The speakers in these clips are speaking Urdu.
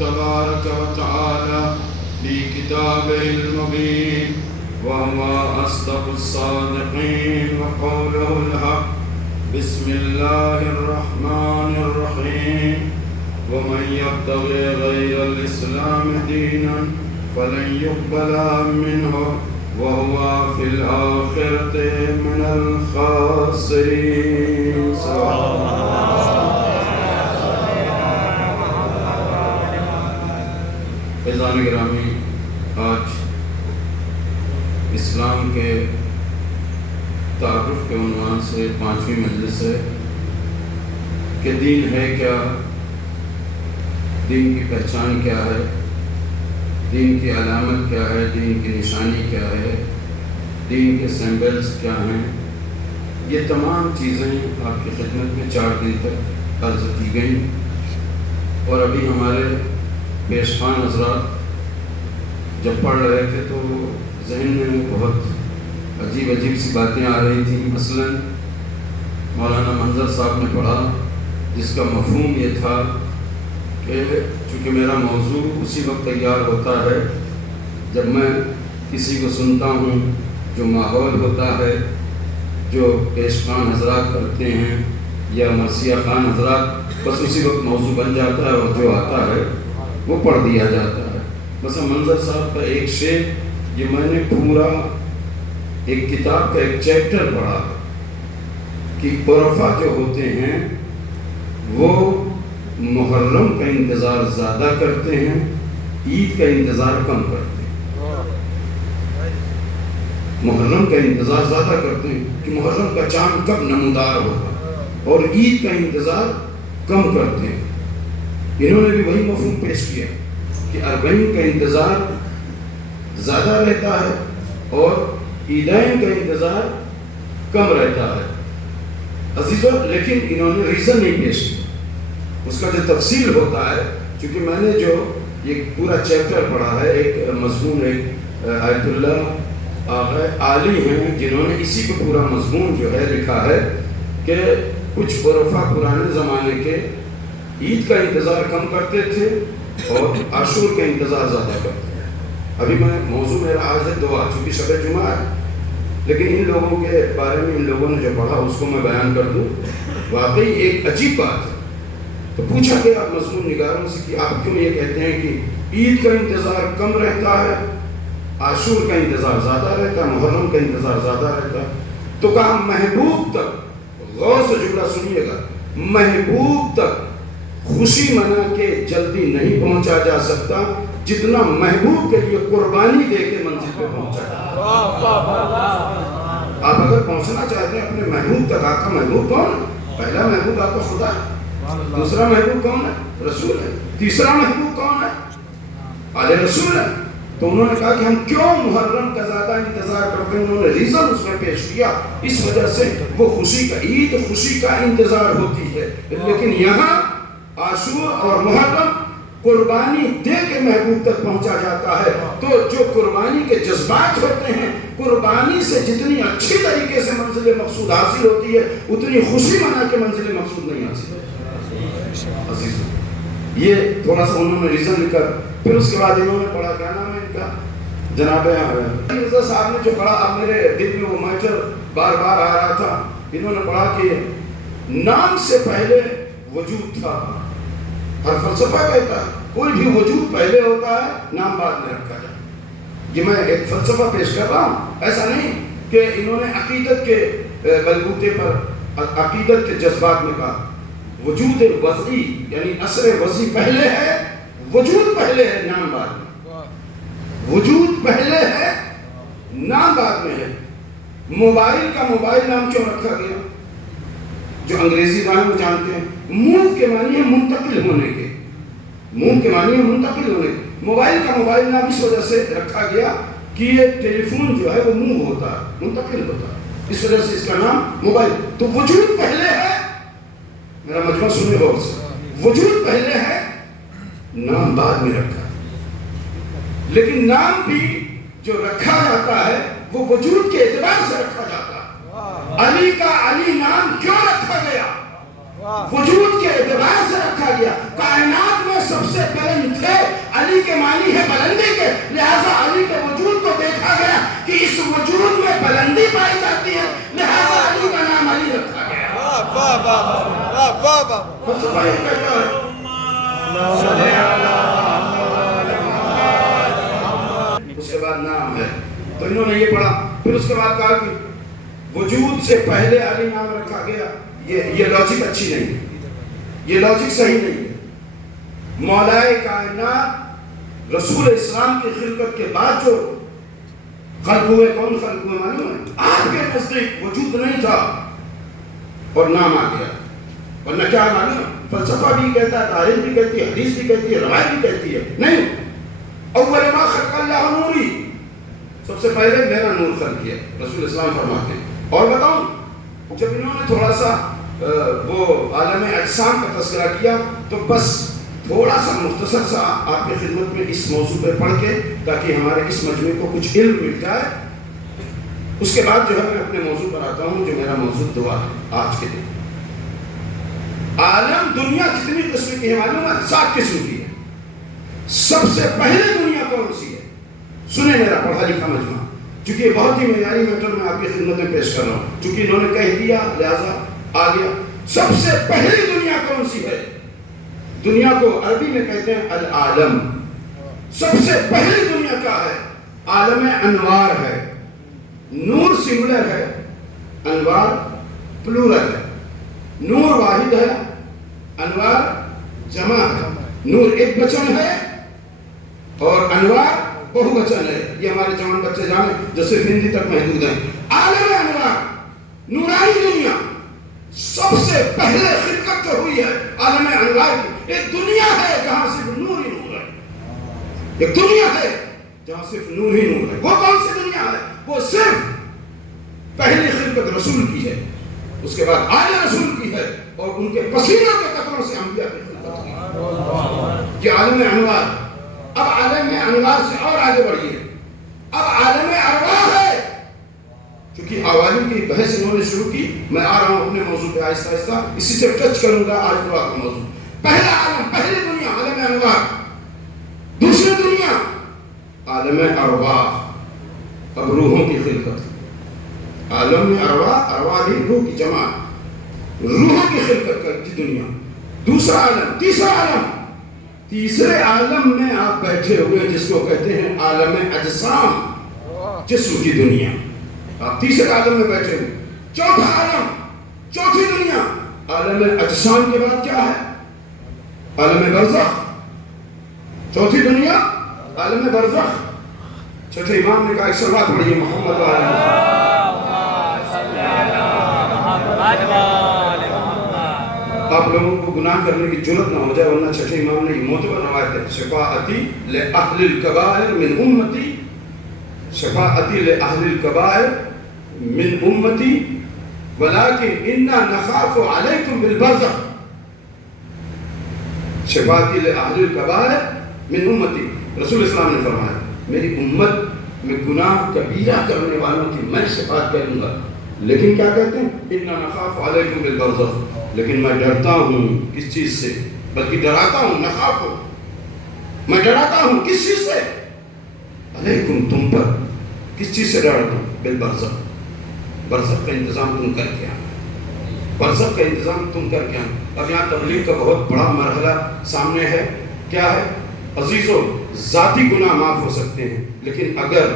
تبارك وتعالى في كتابه المبين وهو أصدق الصادقين وقوله الحق. بسم الله الرحمن الرحيم. ومن يبتغي غير الإسلام دينا فلن يقبل منه وهو في الآخرة من الخاسرين. فیضان گرامی، آج اسلام کے تعارف کے عنوان سے 5ویں مجلس ہے کہ دین ہے کیا، دین کی پہچان کیا ہے، دین کی علامت کیا ہے، دین کی نشانی کیا ہے، دین کے سمبلز کیا ہیں. یہ تمام چیزیں آپ کی خدمت میں 4 دن تک عرض کی گئیں، اور ابھی ہمارے پیشوان حضرات جب پڑھ رہے تھے تو ذہن میں بہت عجیب عجیب سی باتیں آ رہی تھیں. مثلا مولانا منظر صاحب نے پڑھا جس کا مفہوم یہ تھا کہ چونکہ میرا موضوع اسی وقت تیار ہوتا ہے جب میں کسی کو سنتا ہوں، جو ماحول ہوتا ہے، جو پیشوان حضرات کرتے ہیں یا مرثیہ خان حضرات، بس اسی وقت موضوع بن جاتا ہے اور جو آتا ہے وہ پڑھ دیا جاتا ہے. مثلا منظر صاحب کا ایک شعر، یہ میں نے پورا ایک کتاب کا ایک چیپٹر پڑھا کہ عرفا جو ہوتے ہیں وہ محرم کا انتظار زیادہ کرتے ہیں، عید کا انتظار کم کرتے ہیں. محرم کا انتظار زیادہ کرتے ہیں کہ محرم کا چاند کب نمودار ہوگا، اور عید کا انتظار کم کرتے ہیں. انہوں نے بھی وہی مفہوم پیش کیا کہ 40 کا انتظار زیادہ رہتا ہے اور عیدین کا انتظار کم رہتا ہے. عزیزو، لیکن انہوں نے ریزن نہیں پیش کیا، اس کا جو تفصیل ہوتا ہے. چونکہ میں نے جو یہ پورا چیپٹر پڑھا ہے، ایک مضمون، ایک آیت اللہ آغا عالی ہیں جنہوں نے اسی کو پورا مضمون جو ہے لکھا ہے کہ کچھ عرفا پرانے زمانے کے عید کا انتظار کم کرتے تھے اور عاشور کا انتظار زیادہ کرتے ہیں. ابھی میں موضوع میرا آج ہے دعا، چونکہ شب جمعہ ہے، لیکن ان لوگوں کے بارے میں ان لوگوں نے جو پڑھا اس کو میں بیان کر دوں. واقعی ایک عجیب بات ہے. تو پوچھا گیا مضمون نگاروں سے کہ آپ کیوں یہ کہتے ہیں کہ عید کا انتظار کم رہتا ہے، عاشور کا انتظار زیادہ رہتا ہے، محرم کا انتظار زیادہ رہتا ہے؟ تو کہا محبوب تک، غور سے جملہ سنیے گا، محبوب تک خوشی منا کے جلدی نہیں پہنچا جا سکتا جتنا محبوب کے لیے قربانی دے کے منزل پہ پہنچا جاتا. آپ اگر پہنچنا چاہتے ہیں اپنے محبوب تک، آپ کا محبوب کون ہے؟ پہلا محبوب آپ کا خدا ہے، دوسرا محبوب کون ہے؟ رسول ہے، تیسرا محبوب کون ہے؟ آل رسول ہے. تو انہوں نے کہا کہ ہم کیوں محرم کا زیادہ انتظار کرتے ہیں؟ انہوں نے ریزن اس میں پیش کیا. اس وجہ سے وہ خوشی کا، عید خوشی کا انتظار ہوتی ہے، لیکن یہاں عاشور اور محرم قربانی دے کے محبوب تک پہنچا جاتا ہے. تو جو قربانی کے جذبات ہوتے ہیں، قربانی سے جتنی اچھی طریقے سے منزل مقصود حاصل ہوتی ہے اتنی خوشی منا کے منزل مقصود نہیں حاصل ہوتی. یہ تھوڑا سا انہوں نے ریزن لکھا. پھر اس کے بعد انہوں نے پڑھا، کیا نام ہے ان کا، جناب مرزا صاحب نے جو پڑھا، اب میرے دل میں وہ میٹر بار بار آ رہا تھا. انہوں نے پڑھا کہ نام سے پہلے وجود تھا. ہر فلسفہ کہتا ہے کوئی بھی وجود پہلے ہوتا ہے، نام بعد میں رکھا جائے. یہ میں ایک فلسفہ پیش کر رہا ہوں، ایسا نہیں کہ انہوں نے عقیدت کے بلبوتے پر، عقیدت کے جذبات میں کہا. وجود وضعی یعنی اثر وضعی پہلے ہے، وجود پہلے ہے، نام بعد میں. وجود پہلے ہے، نام بعد میں ہے. موبائل کا موبائل نام کیوں رکھا گیا؟ جو انگریزی دان میں جانتے ہیں، موو کے معنی ہے منتقل ہونے کے، موو کے معنی ہے منتقل ہونے کے. موبائل کا موبائل نام اس وجہ سے رکھا گیا کہ یہ ٹیلی فون جو ہے وہ موو ہوتا ہے، منتقل ہوتا ہے، اس وجہ سے اس کا نام موبائل. تو وجود پہلے ہے، میرا مجمع سننے غور سے، وجود پہلے ہے، نام بعد میں رکھا. لیکن نام بھی جو رکھا جاتا ہے وہ وجود کے اعتبار سے رکھا جاتا ہے. علی کا علی نام کیوں رکھا گیا؟ وجود کے اعتبار سے رکھا گیا. کائنات میں سب سے بلند تھے، علی کے معنی ہے بلندی کے، لہذا علی کے وجود کو دیکھا گیا کہ اس وجود میں بلندی پائی جاتی ہے، لہذا علی کا نام علی رکھا گیا۔ فلسفہ یہ کہتا ہے اس کے بعد نام ہے، تو انہوں نے یہ پڑھا، پھر اس کے بعد کہا کہ وجود سے پہلے علی نام رکھا گیا، یہ لاجک اچھی نہیں ہے، یہ لاجک صحیح نہیں ہے۔ مولائے کائنات رسول اسلام کی خلقت کے بعد جو خلق ہوئے، کون خلق ہوئے معلوم ہے؟ آپ کے نزدیک وجود نہیں تھا اور نام آ گیا، ورنہ کیا معلوم ہے؟ فلسفہ بھی کہتا ہے، تاریخ بھی کہتی ہے، حدیث بھی کہتی ہے، روایت بھی کہتی ہے، نہیں، اول ما خلق اللہ نوری، سب سے پہلے میرا نور خلق کیا، رسول اسلام فرماتے ہیں۔ اور بتاؤں، جب انہوں نے تھوڑا سا وہ عالم اجسام کا تذکرہ کیا تو بس تھوڑا سا مختصر سا آپ کی خدمت میں اس موضوع پہ پڑھ کے، تاکہ ہمارے اس مجمع کو کچھ علم مل جائے، اس کے بعد جو ہے میں اپنے موضوع پر آتا ہوں جو میرا موضوع دعا ہے آج کے دن۔ عالم دنیا کتنی قسم کی ہے معلوم ہے؟ 7 قسم کی ہے۔ سب سے پہلے دنیا کون سی ہے؟ سنیں میرا پڑھا لکھا مجمع، چونکہ یہ بہت ہی معیاری میٹر میں آپ کی خدمت میں پیش کر رہا ہوں، چونکہ انہوں نے کہہ دیا لہذا آ گیا۔ سب سے پہلی دنیا کون سی ہے؟ دنیا کو عربی میں کہتے ہیں العالم۔ سب سے پہلی دنیا کیا ہے؟ عالم انوار ہے۔ نور سنگولر ہے، انوار پلورل ہے۔ نور واحد ہے، انوار جمع ہے۔ نور ایک بچن ہے اور انوار بہو بچن ہے، یہ ہمارے جوان بچے جانے جو صرف ہندی تک محدود ہیں۔ عالم انوار، نورانی دنیا، سب سے پہلے خلقت جو ہوئی ہے عالم انوار کی، ایک دنیا ہے جہاں صرف نور ہی نور ہے، ایک دنیا ہے جہاں صرف نور ہی نور ہے۔ وہ کون سی دنیا ہے؟ وہ صرف پہلی خلقت رسول کی ہے، اس کے بعد آل رسول کی ہے، اور ان کے پسینہ کے قطروں سے انبیاء کی خلقت کی ہے، یہ عالم انوار۔ اب عالم انوار سے اور آگے بڑھیے، اب عالم ارواح ہے۔ چونکہ عوالم کی بحث انہوں نے شروع کی، میں آ رہا ہوں اپنے موضوع پہ آہستہ آہستہ، اسی سے ٹچ کروں گا آج کا موضوع۔ پہلا عالم، پہلی دنیا عالم انوار۔ دوسری دنیا عالم ارواح، اب روحوں کی خلقت۔ عالم ارواح، ارواح بھی روح کی جمع، روحوں کی خلقت کی دنیا۔ دوسرا عالم، تیسرا عالم، تیسرے عالم میں آپ بیٹھے ہوئے جس کو کہتے ہیں عالم اجسام، جسم کی دنیا، آپ تیسرے عالم میں بیٹھے ہوئے۔ چوتھا عالم، چوتھی دنیا، عالم اجسام کے بعد کیا ہے؟ عالم برزخ۔ چوتھی دنیا عالم برزخ۔ چھٹے امام نے کہا ایک صلوات پڑھیے محمد علیہ۔ آپ لوگوں کو گناہ کرنے کی جرات نہ ہو جائے، ورنہ چھٹے امام نے یہ معتبر روایت ہے، شفاعتی لأہل الکبائر من امتی، شفاعتی لأہل الکبائر من امتی ولیکن انا نخاف علیکم بالبرزخ۔ شفاعتی لأہل الکبائر من امتی، رسول اسلام نے فرمایا میری امت میں گناہ کبیرہ کرنے والوں کی میں شفاعت کروں گا، لیکن کیا کہتے ہیں؟ انا نخاف علیکم بالبرزخ، لیکن میں ڈرتا ہوں کس چیز سے؟ بلکہ ڈراتا ہوں، نخاف ہوں، میں ڈراتا ہوں کس چیز سے؟ علیکم، تم پر، کس چیز سے ڈرتا ہوں؟ بالبرزخ، برزخ کا انتظام تم کر کے آنا، برزخ کا انتظام تم کر کے آنا۔ اب یہاں تبلیغ کا بہت بڑا مرحلہ سامنے ہے، کیا ہے؟ عزیزوں، ذاتی گناہ معاف ہو سکتے ہیں، لیکن اگر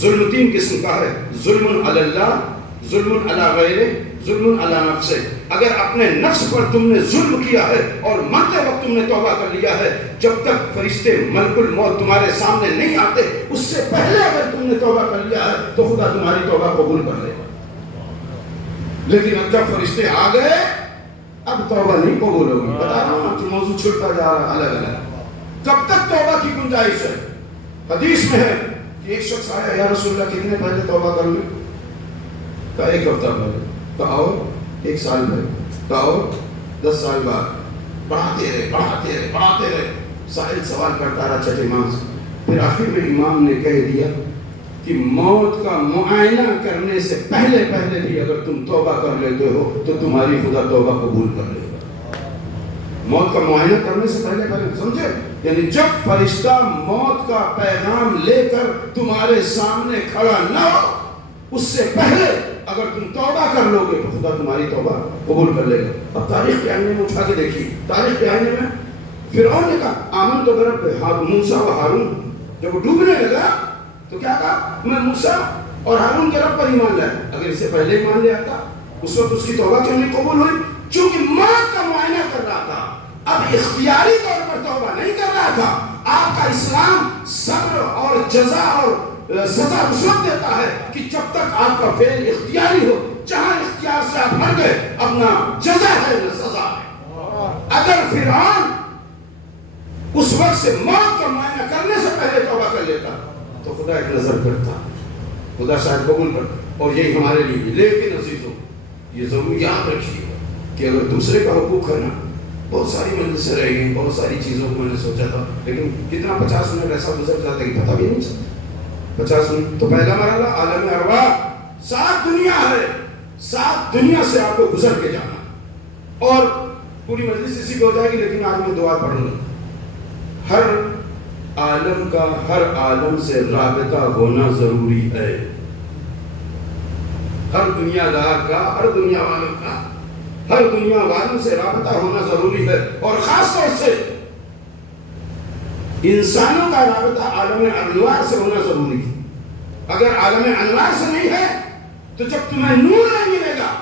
ظلم 3 قسم کا ہے، ظلم علی اللہ، ظلم علی غیرہ، ظلم علی نفسہ۔ اگر اپنے نفس پر تم نے ظلم کیا ہے اور مرتے وقت تم نے توبہ کر لیا ہے، جب تک فرشتے ملک الموت تمہارے سامنے نہیں آتے اس سے پہلے اگر تم نے توبہ کر لیا ہے تو خدا تمہاری توبہ قبول کر لے گا، لیکن اب جب فرشتے آ گئے اب توبہ نہیں قبول ہوگی۔ بتا رہا ہوں کہ موضوع چھوٹتا جا رہا ہے الگ الگ۔ کب تک توبہ کی گنجائش ہے؟ حدیث میں ہے کہ ایک شخص آیا، یا رسول اللہ کتنے پہلے توبہ کر لیں؟ کہا 1 ہفتہ پہلے، کہا اور 1 سال پہلے، کہا اور 10 سال بعد، بڑھاتے رہے بڑھاتے رہے بڑھاتے رہے۔ سائل سوال کرتا رہا چھٹے امام سے، پھر آخر میں امام نے کہہ دیا کہ موت کا معائنہ کرنے سے پہلے بھی اگر تم توبہ کر لیتے ہو تو تمہاری خدا توبہ قبول کر لے گا۔ موت کا معائنہ کرنے سے پہلے کریں، سمجھے؟ یعنی جب فرشتہ موت کا پیغام لے کر تمہارے سامنے کھڑا نہ ہو، اس سے پہلے اگر تم توبہ کر لو گے تو خدا تمہاری توبہ قبول کر لے گا۔ اب تاریخ کے آئینے میں اٹھا کے دیکھیے، تاریخ کے آئینے میں فرعون نے کہا آمنت برب موسیٰ و ہارون، جب وہ ڈوبنے لگا تو کیا کہا؟ میں موسیٰ اور ہارون کے رب پر ایمان لایا۔ اگر اس سے پہلے ایمان لے آتا اس وقت اس کی توبہ کیوں نہیں قبول ہوئی؟ چونکہ موت کا معائنہ کر رہا تھا، اب اختیاری طور پر توبہ نہیں کر رہا تھا۔ آپ کا اسلام صبر اور جزا اور سزا اس وقت دیتا ہے کہ جب تک آپ کا فعل اختیاری ہو، جہاں اختیار سے آپ ہٹ گئے اب نہ جزا ہے نہ سزا ہے۔ اگر فرعون اس وقت سے موت کا معائنہ کرنے سے پہلے توبہ کر لیتا تو خدا ایک نظر کرتا، خدا شاید قبول کرتا، اور یہی ہمارے لیے۔ لیکن عزیزوں یہ ضرور یاد رکھیے کہ اگر دوسرے کا حقوق ہے نا، بہت ساری مجلسیں رہ گئی، بہت ساری چیزوں کو میں نے سوچا تھا، لیکن کتنا 50 منٹ ایسا گزر جاتا ہے کہ پتہ بھی نہیں چلتا۔ 50 منٹ تو پہلا مرحلہ عالم ارواح، 7 دنیا ہے، 7 دنیا سے آپ کو گزر کے جانا، اور پوری مجلس اسی پہ ہو جائے گی، لیکن آج میں دعا پڑھوں گا۔ ہر عالم کا ہر عالم سے رابطہ ہونا ضروری ہے، ہر دنیا دار کا، ہر دنیا والوں کا، ہر دنیا والوں سے رابطہ ہونا ضروری ہے، اور خاص طور سے انسانوں کا رابطہ عالم انوار سے ہونا ضروری ہے۔ اگر عالم انوار سے نہیں ہے تو جب تمہیں نور نہیں ملے گا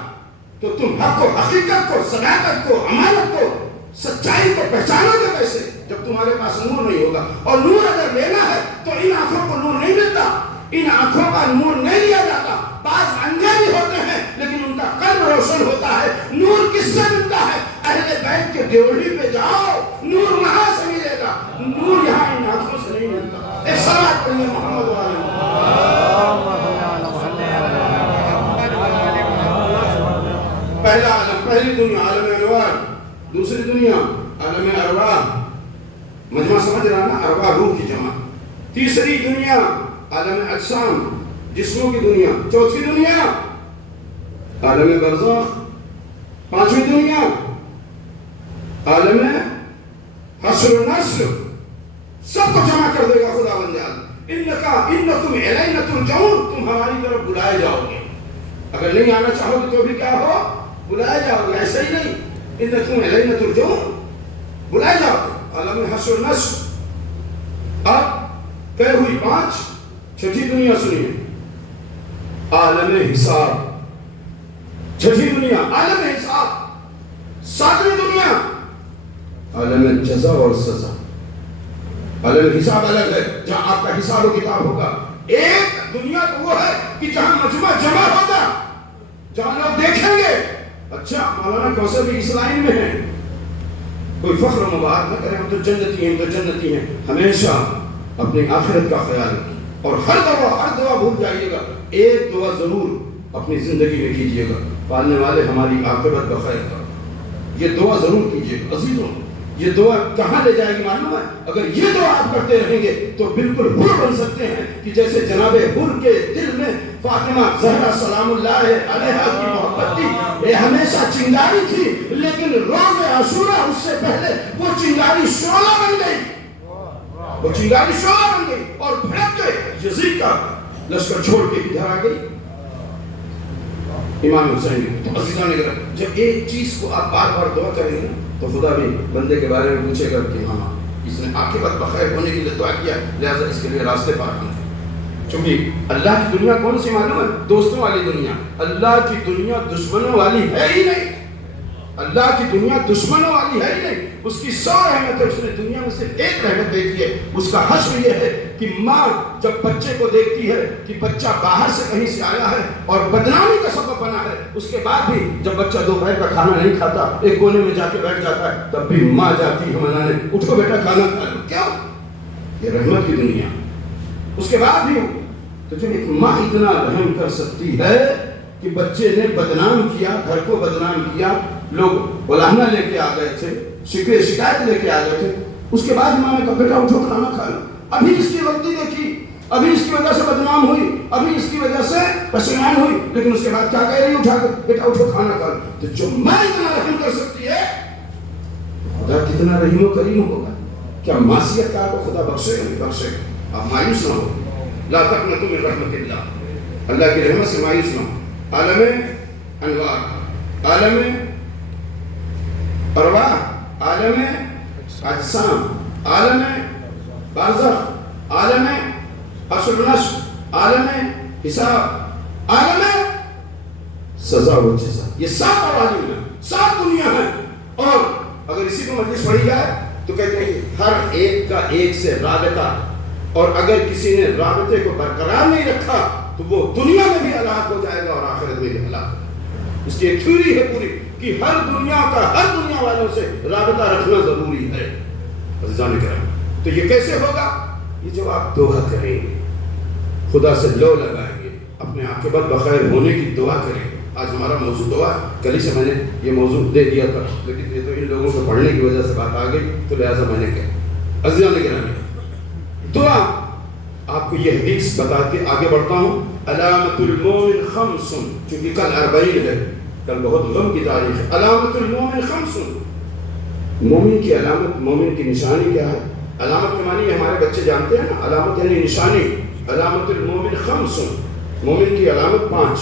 تو تم حق کو، حقیقت کو، صداقت کو، امانت کو، سچائی کو پہچانو گے کیسے جب تمہارے پاس نور نہیں ہوگا؟ اور نور اگر لینا ہے تو ان آنکھوں کو نور نہیں ملتا، ان آنکھوں کا نور نہیں لیا جاتا۔ بعض اندھے بھی ہوتے ہیں لیکن ان کا قلب روشن ہوتا ہے۔ نور کس سے ملتا ہے؟ اہل بیت کے ڈیوڑی پہ جاؤ، نور وہاں سے ملے گا، نور یہاں ان آنکھوں سے نہیں ملتا۔ ایک صلوات پڑھیے محمد والے۔ پہلا عالم، پہلی دنیا عالم انوار، دوسری دنیا عالم ارواح، مجمع سمجھ رہا نا، ارواح روح کی جمع۔ تیسری دنیا عالم اجسام، جسموں کی دنیا۔ چوتھی دنیا عالم برزخ۔ پانچویں دنیا عالم حشر و نشر، سب کو جمع کر دے گا خدا بندے انکم الینا ترجعون، تم ہماری طرف بلائے جاؤ گے۔ اگر نہیں آنا چاہو گے تو بھی کیا ہو؟ بلائے جاؤ گے، ایسا ہی نہیں، انکم الینا ترجعون، بلائے جاؤ گے۔ عالم حشر و نشر۔ اب کہہ ہوئی 5، چھٹی دنیا سنیے، عالم حساب۔ چھٹی دنیا عالم حساب۔ 7ویں دنیا عالم جزا اور سزا۔ عالم حساب الگ ہے، جہاں آپ کا حساب و کتاب ہوگا۔ ایک دنیا تو وہ ہے کہ جہاں مجمع جمع ہوگا، جہاں لوگ دیکھیں گے اچھا مولانا کوثر بھی اس لائن میں ہیں، کوئی فخر و مباہت نہ کریں، ہم تو جنتی ہیں، تو جنتی ہیں۔ ہمیشہ اپنی آخرت کا خیال رکھیں، اور ہر دعا بھول جائیے گا، ایک دعا ضرور اپنی زندگی میں کیجئے گا، پالنے والے ہماری عاقبت کا خیر کر، یہ دعا ضرور کیجئے گا۔ عزیزوں یہ دعا کہاں لے جائے گی معلوم ہے؟ اگر یہ دعا آپ کرتے رہیں گے تو بالکل حر بن سکتے ہیں، کہ جیسے جناب حر کے دل میں فاطمہ زہرا سلام اللہ علیہا کی محبت تھی، یہ ہمیشہ چنگاری تھی، لیکن روز عاشورہ اس سے پہلے وہ چنگاری شعلہ بن گئی، وہ چنگاری شعلہ بن گئی اور بھڑک کے یزید کا لشکر چھوڑ کے ادھر آ گئی امام حسین۔ تو عزیزان اگر جب ایک چیز کو آپ بار بار دعا کریں گے تو خدا بھی بندے کے بارے میں پوچھے گا کہ ہاں اس نے عاقبت بخیر ہونے کے لیے دعا کیا، لہذا اس کے لیے راستے پار کریں۔ چونکہ اللہ کی دنیا کون سی معلوم ہے؟ دوستوں والی دنیا۔ اللہ کی دنیا دشمنوں والی ہے ہی نہیں، اللہ کی دنیا دشمنوں والی ہے ہی نہیں۔ اس کی 100 رحمت ہے، اس نے دنیا میں صرف ایک رحمت دیکھی ہے، اس کا حشر یہ ہے کہ ماں جب بچے کو دیکھتی ہے کہ بچہ باہر سے کہیں سے آیا ہے اور بدنامی کا سبب بنا ہے، اس کے بعد بھی جب بچہ دوپہر کا کھانا نہیں کھاتا، ایک کونے میں جا کے بیٹھ جاتا ہے، تب بھی ماں جاتی ہے منانے، اٹھو بیٹا کھانا کھا لو۔ کیا؟ یہ رحمت کی دنیا۔ اس کے بعد بھی تو جب ایک ماں اتنا رحم کر سکتی ہے کہ بچے نے بدنام کیا، گھر کو بدنام کیا، لوگ علامہ لے کے آ گئے تھے، شکایت لے کے آ گئے تھے، اس کے بعد ماں نے کہا بیٹا اٹھو کھانا کھا لو۔ ابھی اس کی غلطی دیکھی، ابھی اس کی وجہ سے بدنام ہوئی، ابھی اس کی وجہ سے پشیمان ہوئی، لیکن اس کے بعد کیا کہہ رہی اٹھا کر بیٹا اٹھو کھانا کھا لو۔ تو جو ماں اتنا رحم کر سکتی ہے، خدا کتنا رحیم و کریم ہوگا. کیا معصیت کا آپ کو خدا بخشے گا؟ نہیں بخشے گا. آپ مایوس نہ ہو. لا تقنطوا من رحمت اللہ. اللہ کی رحمت سے مایوس نہ ہو. عالم انوار، عالم ارواح، عالم اجسام، عالم برزخ، عالم حشر و نشر، عالم حساب، عالم سزا و جزا، یہ 7 عوالم ہیں، 7 دنیا ہیں. اور اگر اسی کو مجلس پڑھی جائے تو کہتے ہیں کہ ہر ایک کا ایک سے رابطہ، اور اگر کسی نے رابطے کو برقرار نہیں رکھا تو وہ دنیا میں بھی ہلاک ہو جائے گا اور آخرت میں بھی ہلاک ہو جائے گا. اس کی ایک تھیوری ہے پوری کہ ہر دنیا والوں سے رابطہ رکھنا ضروری ہے. عزیزان کرام، تو یہ کیسے ہوگا؟ یہ جب آپ دعا کریں گے، خدا سے لو لگائیں گے، اپنے عاقبت بخیر ہونے کی دعا کریں گے. آج ہمارا موضوع دعا، کل ہی سے میں نے یہ موضوع دے دیا تھا، لیکن یہ تو ان لوگوں کو پڑھنے کی وجہ سے بات آ گئی تو لہٰذا میں نے کہا. عزیزان کرام، دعا آپ کو یہ حدیث بتا کے آگے بڑھتا ہوں. علامت المومن خمس، چونکہ کل 40 ہے، کل بہت غم کی تاریخ ہے. علامت المومن خمس، مومن کی علامت، مومن کی نشانی کیا ہے؟ علامت کے معنی ہمارے بچے جانتے ہیں نا، علامت یعنی نشانی. علامت المومن خمس، مومن کی علامت 5.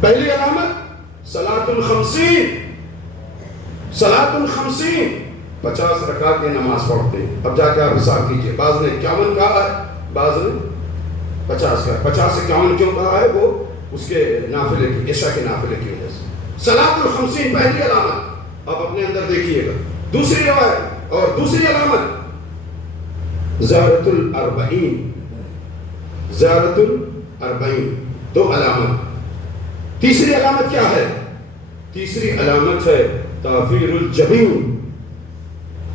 پہلی علامت صلاۃ الخمسین، صلاۃ الخمسین، 50 رکعت کی نماز پڑھتے ہیں. اب جا کے آپ حساب کیجئے، بعض نے 51 کہا ہے، بعض نے 50 کہا. 50 سے 51 کیوں کہا ہے؟ وہ اس کے نافلے کی، عشاء کے نافلے کی وجہ سے. صلاۃ الخمسین پہلی علامت، آپ اپنے اندر دیکھیے گا. دوسری روایت اور دوسری علامت زیارت الاربعین، زیارت الاربعین، 2 علامت. تیسری علامت کیا ہے؟ تیسری علامت ہے تعفیر الجبین.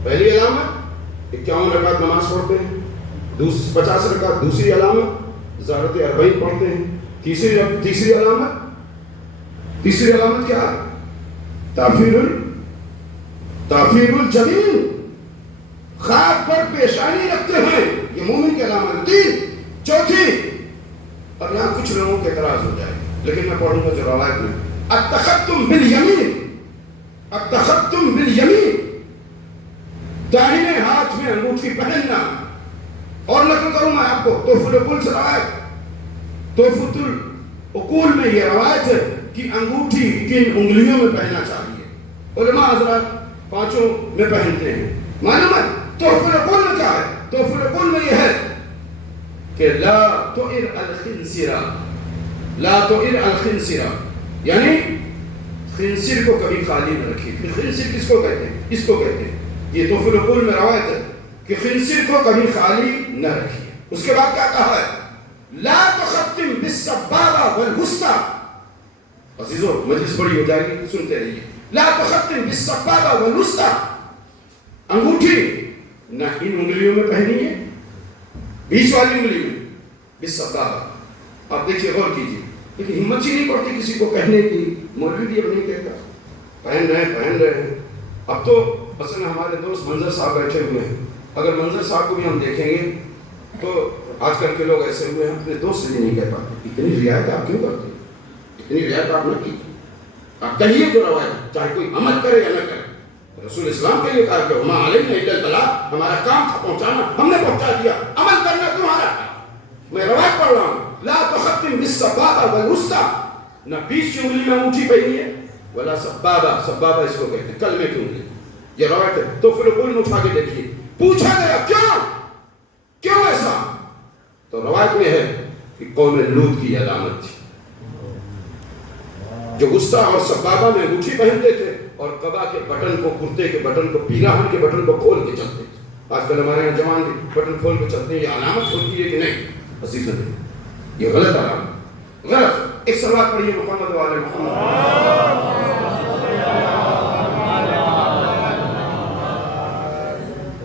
پہلی علامت 51 رکعت نماز پڑھتے ہیں، 50 رکعت. دوسری علامت زیارت 40 پڑھتے ہیں. تیسری علامت کیا ہے؟ تعفیر الجبین، خاک پر پیشانی رکھتے ہیں. یہ مومن کی علامت. 3. چوتھی، اب یہاں کچھ لوگوں کے اعتراض ہو جائے لیکن میں پڑھوں گا جو روایت میں. التختم بالیمین، التختم بالیمین، داہنے ہاتھ میں انگوٹھی پہننا. اور نقل کروں میں آپ کو تحفۃ العقول سے روایت. تحفۃ العقول میں یہ روایت ہے کہ انگوٹھی کن انگلیوں میں پہننا چاہیے. علماء حضرات 5 میں پہنتے ہیں. معلوم ہے تحفۃ العقول میں کیا ہے؟ تحفۃ العقول میں یہ ہے کہ لا تؤر الخنصر، لا تؤر الخنصر، یعنی خنصر کو کبھی خالی نہ رکھیے. خنصر کس کو کہتے ہیں؟ اس کو کہتے ہیں. یہ تحفۃ العقول میں روایت ہے کہ خنصر کو کبھی خالی نہ رکھیے. اس کے بعد کیا کہا ہے؟ لا تختم بالسبابہ والوسطی. عزیزو مجلس بڑی ہو جائے گی، سنتے رہیے. لا تختم بالسبابہ والوسطی، انگوٹھی نہ ان انگلیوں میں پہنی ہے، بیچ والی انگلی میں، بالسبابہ. آپ دیکھیے غور کیجیے. لیکن ہمت ہی نہیں پڑتی کسی کو کہنے کی. مولوی بھی اب نہیں کہتا، پہن رہے ہیں. اب تو مثلا ہمارے دوست منظر صاحب بیٹھے ہوئے ہیں، اگر منظر صاحب کو بھی ہم دیکھیں گے تو آج کل کے لوگ ایسے ہوئے ہیں اپنے دوست سے نہیں کہہ پاتے. اتنی رعایت آپ کیوں کرتے ہیں؟ اتنی رعایت آپ نے کی. آپ کہیے جو روایت، چاہے کوئی عمل کرے یا نہ کرے. رسول اسلام کے لیے کہا کہ وما علینا الا البلاغ، ہمارا کام تھا پہنچانا، ہم نے پہنچا دیا، عمل کرنا تمہارا کام. میں روایت پڑھ رہا ہوں. لا تختم بالسبابہ والوسطی، نہ بیچ کی انگلی میں انگوٹھی پہنی ہے، ولا سبابہ، سبابہ اس کو کہتے ہیں کلمے کی انگلی. یہ روایت ہے. تو پھر العقول میں اٹھا کے دیکھیے. پوچھا گیا کیوں ایسا؟ تو روایت میں ہے کہ قوم لوط کی علامت تھی، جو وسطی اور سبابہ میں انگوٹھی پہنتے تھے اور قبا کے بٹن کو، کرتے کے بٹن کو، پیراہن کے بٹن کو کھول کے چلتے تھے. آج کل ہمارے یہاں جوان بٹن کھول کے چلتے ہیں. یہ علامت ہوتی ہے کہ نہیں؟ عزیزاں یہ غلط علامت، غلط. ایک صلوات پڑھیے محمد والے محمد.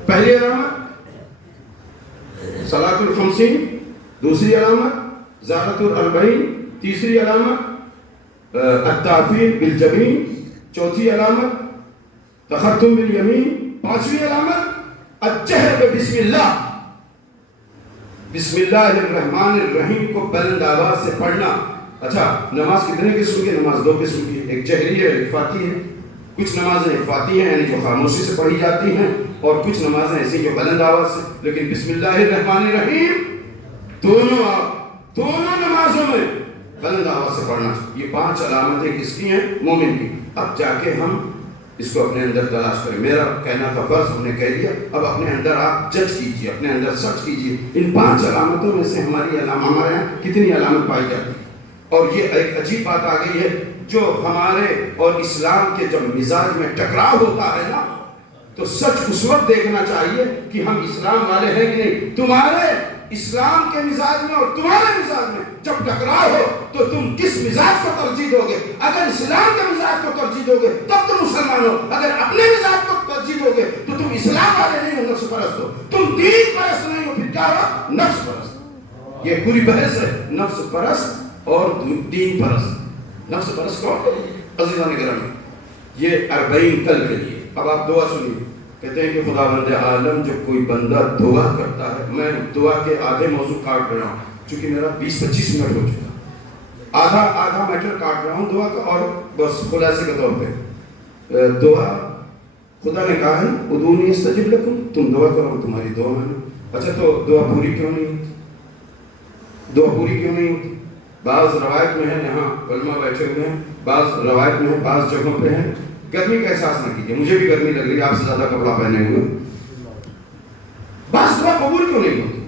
پہلی علامت صلاۃ الخمسین، دوسری علامت زیارت الاربعین، تیسری علامت التعفیر بالجبین، چوتھی علامت تختم بالیمین، پانچویں علامت الجہر بسم اللہ، بسم اللہ الرحمن الرحیم کو بلند آواز سے پڑھنا. اچھا نماز کتنے قسم کی؟ نماز 2 قسم کی، ایک جہری ہے ایک فاتحی ہے. کچھ نمازیں فاتحہ ہیں یعنی جو خاموشی سے پڑھی جاتی ہیں، اور کچھ نمازیں ایسی جو بلند آواز سے، لیکن بسم اللہ الرحمن الرحیم دونوں نمازوں میں بلند آواز سے پڑھنا چاہیے۔ یہ 5 علامتیں کس کی ہیں؟ مومن کی۔ اب جا کے ہم اس کو اپنے اندر تلاش کریں۔ میرا کہنا تھا فرض ہم نے کہہ دیا، اب اپنے اندر آپ جج کیجئے، اپنے اندر سرچ کیجئے ان 5 علامتوں میں سے ہمارے یہاں کتنی علامت پائی جاتی ہے۔ اور یہ ایک عجیب بات آ گئی ہے، جو ہمارے اور اسلام کے جب مزاج میں ٹکراؤ ہوتا ہے نا، تو سچ اس وقت دیکھنا چاہیے کہ ہم اسلام والے ہیں کہ نہیں۔ تمہارے اسلام کے مزاج میں اور تمہارے مزاج میں جب ٹکراؤ ہو تو تم کس مزاج کو ترجیح دو گے؟ اگر اسلام کے مزاج کو ترجیح دو گے تب تم مسلمان ہو، اگر اپنے مزاج کو ترجیح دو گے تو تم اسلام والے نہیں ہو، نفس پرست ہو۔ تم دین پرست نہیں ہو، پھر کیا ہو؟ نفس پرست۔ یہ پوری بحث ہے، نفس پرست اور دین پرست۔ نفس پرست کون؟ عزیزان گرامی، یہ 40 کل کے لیے۔ اب آپ دعا سنیے، کہتے ہیں کہ خداوند عالم جب کوئی بندہ دعا کرتا ہے، میں دعا کے آدھے موضوع کاٹ رہا ہوں چونکہ میرا 20-25 منٹ ہو چکا، آدھا میٹر کاٹ رہا ہوں دعا کا، اور بس خلاصے کے طور پہ دعا خدا نے کہا ہے ادعونی استجب لکم، تم دعا کرو تمہاری دعا مانو۔ اچھا تو دعا پوری کیوں نہیں ہوتی؟ دعا پوری کیوں نہیں ہوتی؟ بعض روایت میں ہے، یہاں علماء بیٹھے ہوئے ہیں، بعض روایت میں ہے، بعض جگہوں پہ ہے۔ گرمی کا احساس نہ کیجیے، مجھے بھی گرمی لگ رہی ہے، آپ سے زیادہ کپڑا پہنے ہوئے۔ بعض دعا قبول کیوں نہیں ہوتی؟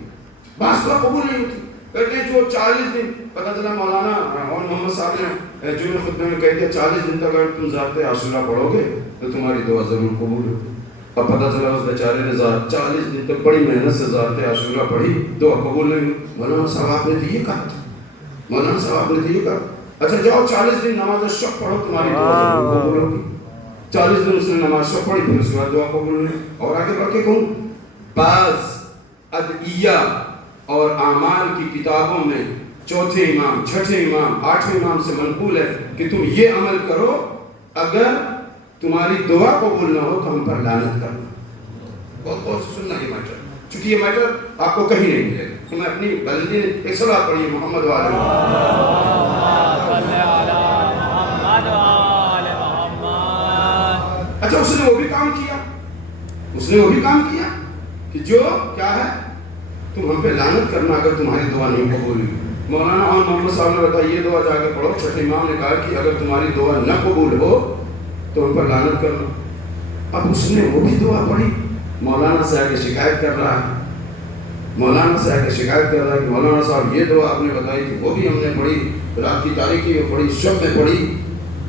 بعض دعا قبول نہیں ہوتی، کہتے ہیں جو 40 دن، پتہ چلا مولانا اور محمد صاحب نے جمعہ خطبے میں کہہ دیا 40 دن تک اگر تم ذات عاشورہ پڑھو گے تو تمہاری دعا ضرور قبول ہوگی۔ اب پتہ چلا اس بیچارے نے 40 دن تک بڑی محنت سے ذات عاشورہ پڑھی، دعا قبول نہیں ہوئی۔ مولانا صاحب آپ نے تو یہ کہا تھا، مولانا صاحب آپ نے تو یہ کہا، اچھا جاؤ 40 دن نماز شب پڑھو تمہاری دعا ضرور قبول ہوگی۔ 40 دن اس نے نماز شب پڑھی، پھر اس کے بعد دعا قبول نہیں۔ اور آگے بڑھ کے کہوں، بعض ادعیہ اور اعمال کی کتابوں میں 4تھے امام، 6ٹھے امام، 8ویں امام سے منقول ہے کہ تم یہ عمل کرو، اگر تمہاری دعا قبول نہ ہو تو ہم پر لعنت کرنا۔ بہت بہت سننا یہ میٹر، چونکہ یہ میٹر آپ کو کہیں نہیں ملے گا۔ تو میں اپنی بلندی ایک صلوات پڑھیے محمد وعلی اچھا اس نے وہ بھی کام کیا، اس نے وہ بھی کام کیا کہ جو کیا ہے، تم ہم پہ لعنت کرنا اگر تمہاری دعا نہیں قبول ہوئی۔ مولانا اور محمد صاحب نے بتایا یہ دعا جا کے پڑھو، 6ٹھے امام نے کہا کہ اگر تمہاری دعا نہ قبول ہو تو ہم پر لعنت کرنا۔ اب اس نے وہ بھی دعا پڑھی، مولانا سے آ کے شکایت کر رہا ہے، مولانا سے آ کے شکایت کر رہا ہے کہ مولانا صاحب یہ دعا آپ نے بتائی تھی وہ بھی ہم نے پڑھی، رات کی تاریکی میں پڑھی، شب میں پڑھی،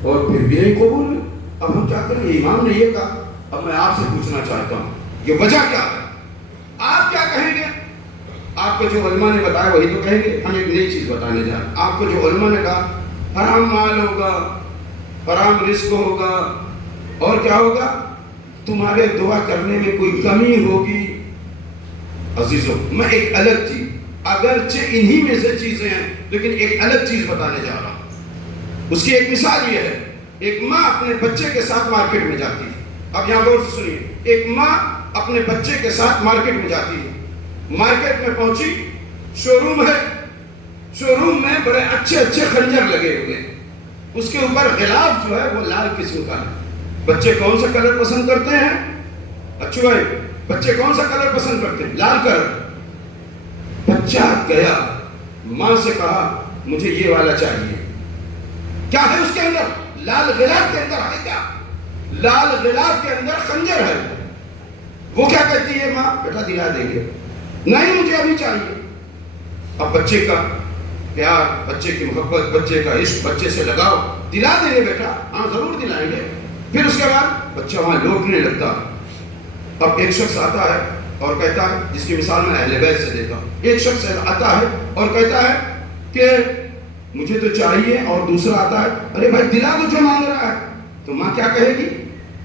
اور پھر بھی نہیں قبول ہوئی۔ اب ہم کیا کریں؟ یہ امام نے یہ کہا۔ اب میں آپ سے پوچھنا چاہتا ہوں یہ وجہ کیا ہے؟ آپ کیا کہیں گے؟ آپ کو جو علماء نے بتایا وہی تو کہیں گے، ہم ایک نئی چیز بتانے جا رہے ہیں۔ آپ کو جو علماء نے کہا حرام مال ہوگا، حرام رزق ہوگا، اور کیا ہوگا، تمہارے دعا کرنے میں کوئی کمی ہوگی۔ عزیزوں میں ایک الگ چیز، اگرچہ انہی میں سے چیزیں ہیں لیکن ایک الگ چیز بتانے جا رہا ہوں۔ اس کی ایک مثال یہ ہے، ایک ماں اپنے بچے کے ساتھ مارکیٹ میں جاتی ہے۔ اب یہاں غور سے سنیے، ایک ماں اپنے بچے کے ساتھ مارکیٹ میں جاتی ہے۔ مارکیٹ میں پہنچی، شو روم ہے، شو روم میں بڑے اچھے اچھے خنجر لگے ہوئے ہیں، اس کے اوپر غلاف جو ہے وہ لال قسم کا ہے۔ بچے کون سا کلر پسند کرتے ہیں؟ اچھو بھائی بچے کون سا کلر پسند کرتے ہیں؟ لال کلر۔ بچہ گیا، ماں سے کہا مجھے یہ والا چاہیے۔ کیا ہے اس کے اندر؟ لال غلاف کے اندر ہے کیا؟ لال غلاف کے اندر خنجر ہے۔ وہ کیا کہتی ہے ماں؟ بیٹا دلا دیں گے۔ نہیں مجھے ابھی چاہیے۔ اب بچے کا پیار، بچے کی محبت، بچے کا عشق، بچے سے لگاؤ، دلا دیں گے بیٹا، ہاں ضرور دلائیں گے۔ پھر اس کے بعد بچہ وہاں لوٹنے لگتا۔ اب ایک شخص آتا ہے اور کہتا ہے، جس کی مثال میں اہل بیت سے دیتا ہوں، ایک شخص آتا ہے اور کہتا ہے کہ مجھے تو چاہیے، اور دوسرا آتا ہے ارے بھائی دلا دو جو مانگ رہا ہے۔ تو ماں کیا کہے گی؟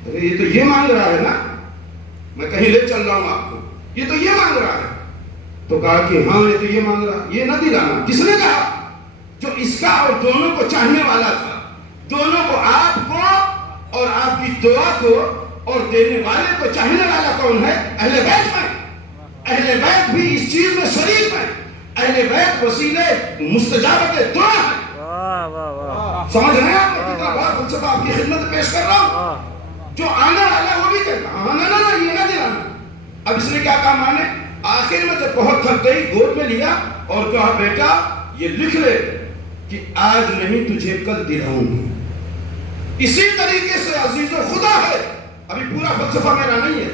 ارے یہ تو یہ مانگ رہا ہے نا، میں کہیں لے چل رہا ہوں آپ کو، یہ تو یہ مانگ رہا ہے۔ تو کہا کہ ہاں یہ تو یہ مانگ رہا ہے، یہ نہ دلانا۔ کس نے کہا؟ جو اس کا اور دونوں کو چاہنے والا تھا، دونوں کو، آپ کو اور آپ کی دعا کو اور دینے والے کو چاہنے والا کون ہے؟ اہل بیت ہے۔ اہل بیت بھی اس چیز میں شریک ہے۔ اہل بیت وسیلے مستجابت دعا ہے۔ سمجھ رہے ہیں آپ؟ کتنا بڑا فلسفہ آپ کی خدمت پیش کر رہا ہوں۔ جو آنے والا وہ بھی کہتا ہاں نا یہ نہ دلانا. اب اس نے کیا کہا ماں نے؟ آخر میں جب بہت تھک گئی گود میں لیا اور کہا بیٹا یہ لکھ لے کہ آج نہیں تجھے کل دلاؤں گی. اسی طریقے سے عزیزو خدا ہے. ابھی پورا فلسفہ میرا نہیں ہے,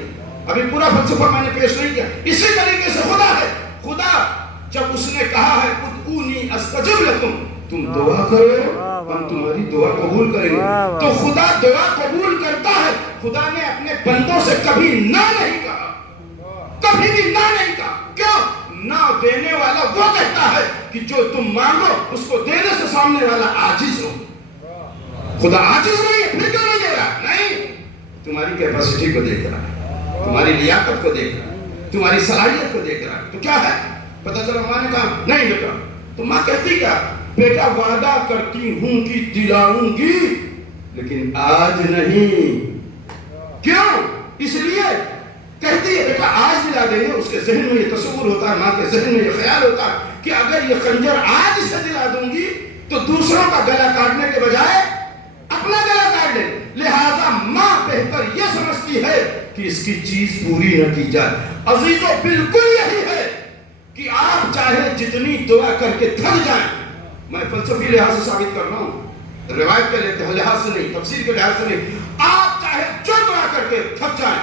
ابھی پورا فلسفہ میں نے پیش نہیں کیا. اسی طریقے سے خدا ہے. خدا جب اس نے کہا ہے ادعونی استجب لکم, تم دعا کرو ہم تمہاری دعا قبول کریں گے, تو خدا دعا قبول کرتا ہے. خدا نے اپنے بندوں سے کبھی نہ نہیں کہا, کبھی بھی نہ نہیں کہا. کیوں؟ نہ دینے والا وہ کہتا ہے کہ جو تم مانگو اس کو دینے سے سامنے والا عاجز ہو. خدا عاجز نہیں ہے, پھر کیوں نہیں دے رہا؟ نہیں, تمہاری کیپیسٹی کو دیکھ رہا ہے, تمہاری لیاقت کو دیکھ رہا ہے, تمہاری صلاحیت کو دیکھ رہا ہے. تو کیا ہے؟ پتہ چلا ماں نے کہا نہیں بیٹا. تو ماں کہتی کیا؟ بیٹا وعدہ کرتی ہوں کہ دلاؤں گی لیکن آج نہیں. کیوں؟ اس لیے کہتی ہے بیٹا آج دلا دیں گے. اس کے ذہن میں یہ تصور ہوتا ہے, ماں کے ذہن میں یہ خیال ہوتا ہے کہ اگر یہ خنجر آج اسے دلا دوں گی تو دوسروں کا گلا کاٹنے کے بجائے اپنا گلا کاٹ لے. لہذا ماں بہتر یہ سمجھتی ہے کہ اس کی چیز پوری نہ کی جائے. عزیزو بالکل یہی ہے کہ آپ چاہے جتنی دعا کر کے تھک جائیں, میں فلسفی لحاظ سے ثابت کر رہا ہوں, روایت کے لحاظ سے نہیں, تفسیر کے لحاظ سے نہیں, آپ چاہے جو دعا کر کے تھک جائیں,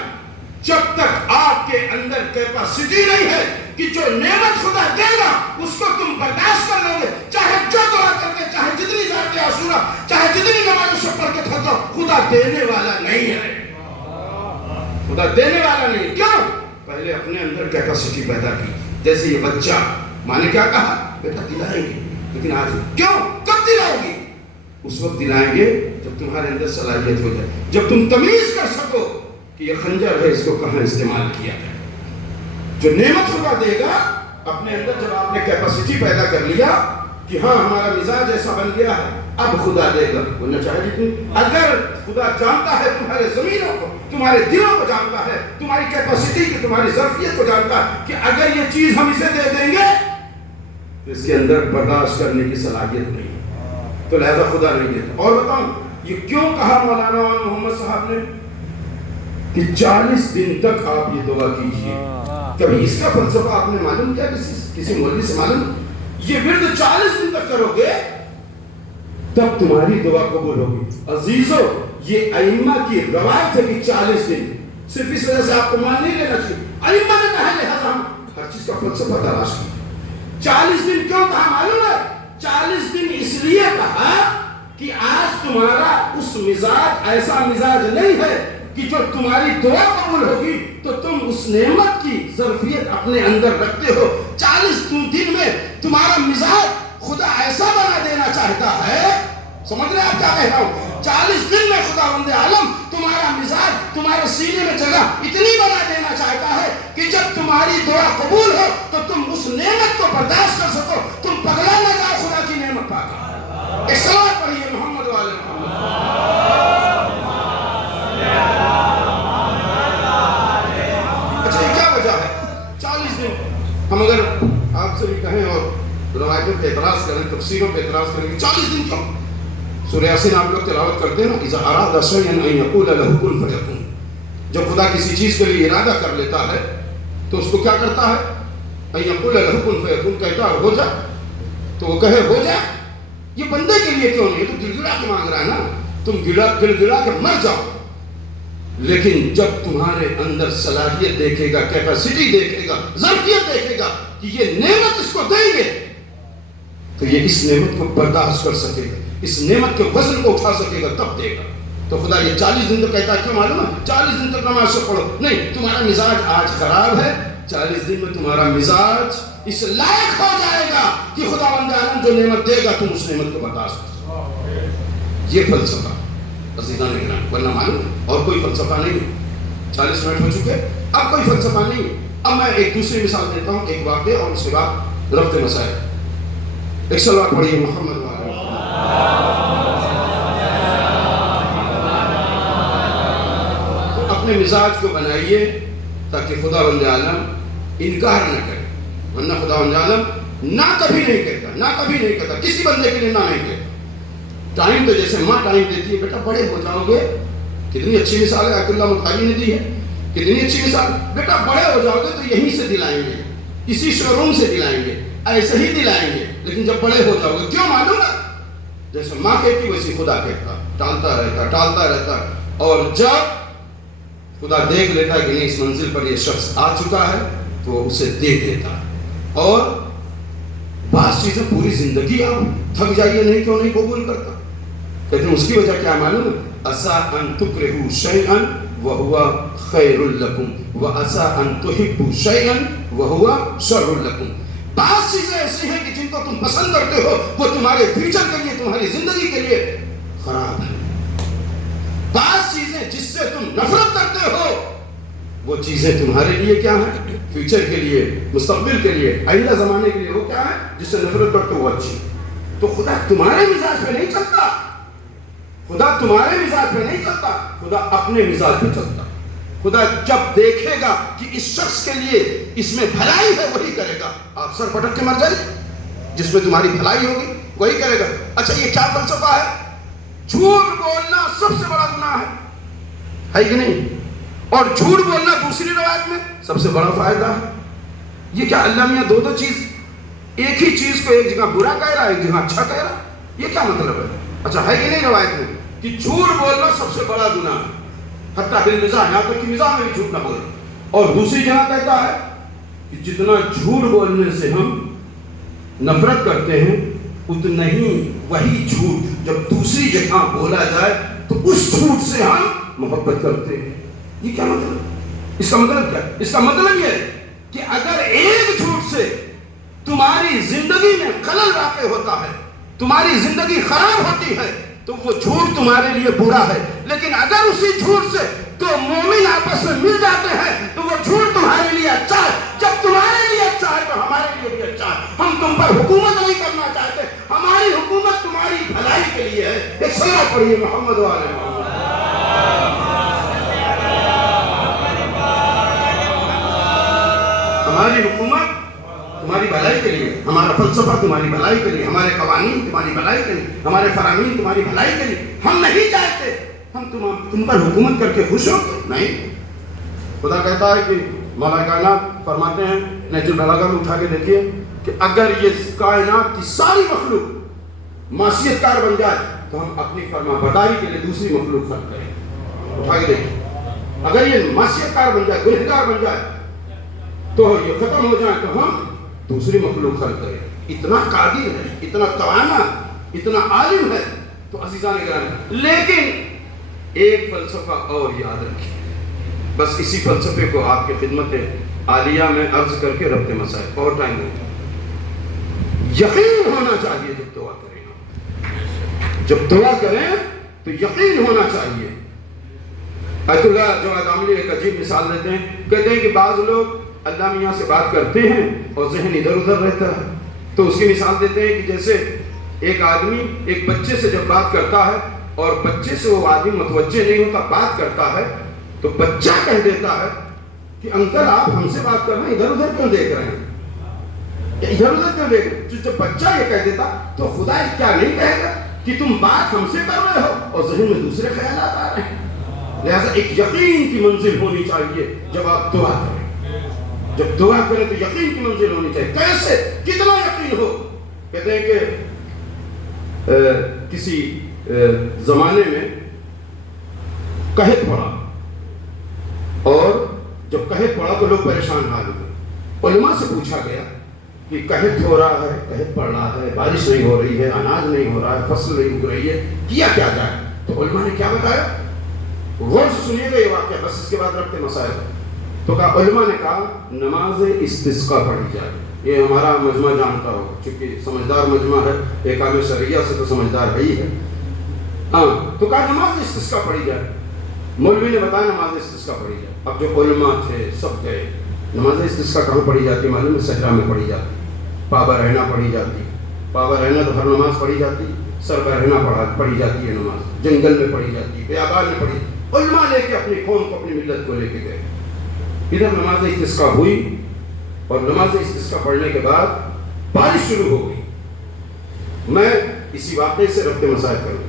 جب تک آپ کے اندر کیپیسٹی نہیں ہے کہ جو نعمت خدا دے گا اس کو تم برداشت کر لو گے, چاہے جو دعا کر کے, چاہے جتنی ذات عاشورہ, چاہے جتنی نماز شب پڑھ کے تھک جاؤ, خدا دینے والا نہیں ہے. خدا دینے والا نہیں. کیوں؟ پہلے اپنے اندر کیپیسٹی پیدا کی. جیسے یہ بچہ, ماں نے کیا کہا؟ بیٹا دلائیں گے لیکن آج. کیوں؟ کب دلاؤ گی؟ اس وقت دلائیں گے جب تمہارے اندر صلاحیت ہو جائے, جب تم تمیز کر سکو کہ یہ خنجر ہے اس کو کہاں استعمال کیا جائے. جو نعمت خدا دے گا اپنے اندر جب آپ نے کیپیسٹی پیدا کر لیا کہ ہاں ہمارا مزاج ایسا بن گیا ہے, اب خدا دے گا. ورنہ چاہے جتنی, اگر خدا جانتا ہے تمہارے زمینوں کو, تمہارے دلوں کو جانتا ہے, تمہاری کیپیسٹی کی, تمہاری ظرفیت کو جانتا ہے کہ اگر یہ چیز ہم اسے دے دیں گے تو اس کے اندر برداشت کرنے کی صلاحیت نہیں, تو لہذا خدا نہیں دیتا. اور بتاؤں یہ کیوں کہا مولانا محمد صاحب نے کہ 40 دن تک آپ یہ دعا کیجئے. کبھی اس کا فلسفہ آپ نے معلوم کیا کسی مولوی سے معلوم؟ یہ ورد 40 دن تک کرو گے تب تمہاری دعا قبول ہوگی. عزیزو یہ ائمہ کی روایت ہے کہ 40 دن, صرف اس وجہ سے آپ کو مان نہیں لینا چاہیے, ائمہ نے کہا لہذا ہم ہر چیز کا فلسفہ تلاش کریں. 40 دن کیوں کہا معلوم ہے؟ 40 دن اس لیے کہا کہ آج تمہارا اس مزاج ایسا مزاج نہیں ہے کہ جو تمہاری دعا قبول ہوگی تو تم اس نعمت کی ظرفیت اپنے اندر رکھتے ہو. 40 دن میں تمہارا مزاج خدا ایسا بنا دینا چاہتا ہے, سمجھ رہے آپ کیا کہہ رہا ہوں؟ 40 دن میں خداوند عالم تمہارا مزاج, تمہارے سینے میں جگہ اتنی بنا دینا چاہتا ہے کہ جب تمہاری دعا قبول ہو تو تم اس نعمت کو برداشت کر سکو, تم پگلا نہ جاؤ خدا کی نعمت پا کر. ایک صلوات پڑھیے محمد والے محمد. اچھا یہ کیا وجہ ہے 40 دن؟ ہم اگر آپ سے بھی کہیں اور روایتوں پہ اعتراض کریں, تفسیروں پہ اعتراض کریں کہ 40 دن کیوں؟ سورہ یاسین آپ لوگ تلاوت کرتے ہیں نا, اذا اراد شیئا ان یقول له کن فیکون. جب خدا کسی چیز کے لیے ارادہ کر لیتا ہے تو اس کو کیا کرتا ہے؟ ان یقول له کن فیکون, کہتا ہے ہو جا تو وہ کہے ہو جا. یہ بندے کے لیے کیوں نہیں؟ تو گڑ گڑا کے مانگ رہا ہے نا, تم گڑ گڑا کے مر جاؤ. لیکن جب تمہارے اندر صلاحیت دیکھے گا, کیپیسٹی دیکھے گا, ظرفیت دیکھے گا کہ یہ نعمت اس کو دیں گے تو یہ اس نعمت کو برداشت کر سکے گا, اس نعمت کے وزن کو اٹھا سکے گا, تب دے گا. تو خدا یہ 40 دن تو کہتا ہے, کیوں معلوم ہے؟ 40 دن تک نماز سے پڑھو. نہیں, تمہارا مزاج آج خراب ہے, 40 دن میں تمہارا مزاج اس لائق ہو جائے گا کہ خداوند عالم جو نعمت دے گا تم اس نعمت کو برداشت کر سکو. یہ فلسفہ عزیزان اکرام, ورنہ معلوم اور کوئی فلسفہ نہیں ہے. 40 منٹ ہو چکے, اب کوئی فلسفہ نہیں ہے. اب میں ایک دوسری مثال دیتا ہوں, ایک واقعے اور اس کے بعد ربط مسائل. ایک صلوات پڑھیے محمد والے. اپنے مزاج کو بنائیے تاکہ خداوند عالم انکار نہ کرے, ورنہ خداوند عالم نہ کبھی نہیں کہتا, نہ کبھی نہیں کہتا, کسی بندے کے لیے نہ نہیں کہتا. ٹائم تو جیسے ماں ٹائم دیتی ہے, بیٹا بڑے ہو جاؤ گے کتنی اچھی مثال ہے آیت اللہ مطالعی نے دی ہے، کتنی اچھی مثال. بیٹا بڑے ہو جاؤ گے تو یہیں سے دلائیں گے، اسی شو روم سے دلائیں گے، ایسے ہی دلائیں گے. لیکن جب بڑے ہو جاؤ گے، کیوں معلوم ہے؟ جیسے ماں کہتی ویسے خدا کہتا، ٹالتا رہتا. اور جب خدا دیکھ لیتا ہے کہ نہیں اس منزل پر یہ شخص آ چکا ہے تو وہ اسے دے دیتا ہے. اور بعض چیزیں پوری زندگی آپ تھک جائیے نہیں کیوں نہیں قبول کرتا. کہتے ہیں اس کی وجہ کیا معلوم ہے؟ عسیٰ ان تکرہوا شیئا وہو خیر لکم وعسیٰ ان تحبوا شیئا وہو شر لکم. بعض چیزیں ایسی ہیں کہ جن کو تم پسند کرتے ہو وہ تمہارے فیوچر کے لیے، تمہاری زندگی کے لیے خراب ہے. بعض چیزیں جس سے تم نفرت کرتے ہو وہ چیزیں تمہارے لیے کیا ہیں؟ فیوچر کے لیے، مستقبل کے لیے، آئندہ زمانے کے لیے وہ کیا ہے جس سے نفرت کرتے ہو وہ اچھی. تو خدا تمہارے مزاج پہ نہیں چلتا، خدا تمہارے مزاج پہ نہیں چلتا، خدا اپنے مزاج پہ چلتا. خدا جب دیکھے گا کہ اس شخص کے لیے اس میں بھلائی ہے وہی کرے گا. آپ سر پٹک کے مر جائیے، جس میں تمہاری بھلائی ہوگی وہی کرے گا. اچھا یہ کیا فلسفہ ہے؟ جھوٹ بولنا سب سے بڑا گناہ ہے کہ نہیں؟ اور جھوٹ بولنا دوسری روایت میں سب سے بڑا فائدہ ہے. یہ کیا اللہ میاں دو چیز، ایک ہی چیز کو ایک جگہ برا کہہ رہا ہے ایک جگہ اچھا کہہ رہا ہے، یہ کیا مطلب ہے؟ اچھا ہے کہ نہیں روایت میں کہ جھوٹ بولنا سب سے بڑا گناہ ہے، حتیٰ بالمزاح، یہاں تک کہ مزاح میں بھی جھوٹ نہ بولے. اور دوسری جگہ کہتا ہے کہ جتنا جھوٹ بولنے سے ہم نفرت کرتے ہیں اتنا ہی وہی جھوٹ جب دوسری جگہ بولا جائے تو اس جھوٹ سے ہم محبت کرتے ہیں. یہ کیا مطلب؟ اس کا مطلب کیا؟ اس کا مطلب یہ ہے کہ اگر ایک جھوٹ سے تمہاری زندگی میں خلل واقع ہوتا ہے، تمہاری زندگی خراب ہوتی ہے تو وہ جھوٹ تمہارے لیے برا ہے. لیکن اگر اسی جھوٹ سے تو مومن آپس میں مل جاتے ہیں تو وہ جھوٹ تمہارے لیے اچھا ہے. جب تمہارے لیے اچھا ہے تو ہمارے لیے بھی اچھا ہے. ہم تم پر حکومت نہیں کرنا چاہتے، ہماری حکومت تمہاری بھلائی کے لیے ہے. ایک صلوات پڑھیے محمد والے محمد. ہماری حکومت تمہاری بھلائی کے لیے، ہمارا فلسفہ تمہاری بھلائی کے لیے، ہمارے قوانین تمہاری بھلائی کے لیے، ہمارے فرامین تمہاری بھلائی کے لیے. ہم نہیں چاہتے ہم تم پر حکومت کر کے خوش ہو نہیں. خدا کہتا ہے کہ مولا کائنات فرماتے ہیں نہج البلاغہ میں اٹھا کے دیکھیے کہ اگر یہ کائنات کی ساری مخلوق معصیت کار بن جائے تو ہم اپنی فرما برداری کے لیے دوسری مخلوق خلق کریں. اٹھا کے دیکھیے اگر یہ معصیت کار بن جائے، گنہگار بن جائے تو یہ ختم ہو جائے تو ہم دوسری مخلوق خلق کریں. اتنا قادر ہے، اتنا توانا، اتنا عالم ہے. تو عزیزان گرامی، لیکن ایک فلسفہ اور یاد رکھیے، بس اسی فلسفے کو آپ کی خدمت عالیہ میں عرض کر کے ربط مسائل اور ٹائم ہوگا. یقین ہونا چاہیے جب دعا کریں، جب دعا کریں تو یقین ہونا چاہیے. آیت اللہ جواد عاملی ایک عجیب مثال دیتے ہیں، کہتے ہیں کہ بعض لوگ اللہ میاں سے بات کرتے ہیں اور ذہن ادھر ادھر رہتا ہے. تو اس کی مثال دیتے ہیں کہ جیسے ایک آدمی ایک بچے سے جب بات کرتا ہے اور بچے سے وہ آدمی متوجہ نہیں ہوتا، بات کرتا ہے تو بچہ کہہ دیتا ہے کہ انکل آپ ہم سے بات کر رہے ہیں، ادھر ادھر کیوں دیکھ رہے ہیں، ادھر ادھر کیوں دیکھ رہے ہیں. جب بچہ یہ کہہ دیتا تو خدا کیا نہیں کہے گا کہ تم بات ہم سے کر رہے ہو اور ذہن میں دوسرے خیالات آ رہے ہیں. لہذا ایک یقین کی منزل ہونی چاہیے جب آپ دعا کریں. جب دعا کریں تو یقین کی منزل ہونی چاہیے. کیسے؟ کتنا یقین ہو. کہتے ہیں کہ کسی زمانے میں قحط پڑا اور جب قحط پڑا تو لوگ پریشان حال ہوئے. علماء سے پوچھا گیا کہ قحط ہو رہا ہے، قحط پڑ رہا ہے، بارش نہیں ہو رہی ہے، اناج نہیں ہو رہا ہے، فصل نہیں اگ رہی ہے، کیا جائے؟ تو علماء نے کیا بتایا؟ غور سے سنیے گا یہ واقعہ، بس اس کے بعد ربط مسائل. تو علماء نے کہا نماز استسقاء پڑھی جائے. یہ ہمارا مجمع جانتا ہو چونکہ سمجھدار مجمع ہے، احکام شرعیہ سے تو سمجھدار ہے ہی ہے. ہاں تو کہا نماز استسقاء پڑھی جائے. مولوی نے بتایا نماز استسقاء پڑھی جائے. اب جو علماء تھے سب گئے. نماز استسقاء کہاں پڑھی جاتی؟ معلوم ہے صحرا میں پڑھی جاتی، پابا رہنا پڑھی جاتی. پابا رہنا تو ہر نماز پڑھی جاتی، سر کا رہنا پڑھی جاتی ہے نماز، جنگل میں پڑھی جاتی، بیابان میں پڑھی. علماء لے کے اپنی قوم کو، اپنی ملت کو لے کے گئے. ادھر نماز استسقاء ہوئی اور نماز استسقاء پڑھنے کے بعد بارش شروع ہو گئی. میں اسی واقعے سے ربط مسائل کروں.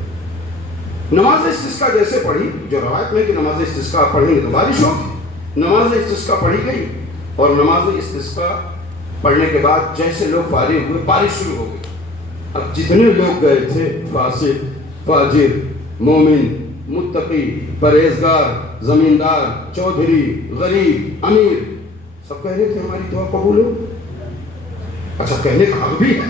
نماز استسقا جیسے پڑھی، جو روایت میں کہ نماز استسقا پڑھیں گے تو بارش ہوگی، نماز استسقا پڑھی گئی اور نماز استسقا پڑھنے کے بعد جیسے لوگ فارغ ہوئے بارش شروع ہو گئی۔ اب جتنے لوگ گئے تھے، فاسق، فاجر، مومن، متقی، پرہیزگار، زمیندار، چودھری، غریب، امیر، سب کہہ رہے تھے ہماری دعا قبول ہو۔ اچھا، کہنے کا حق بھی ہے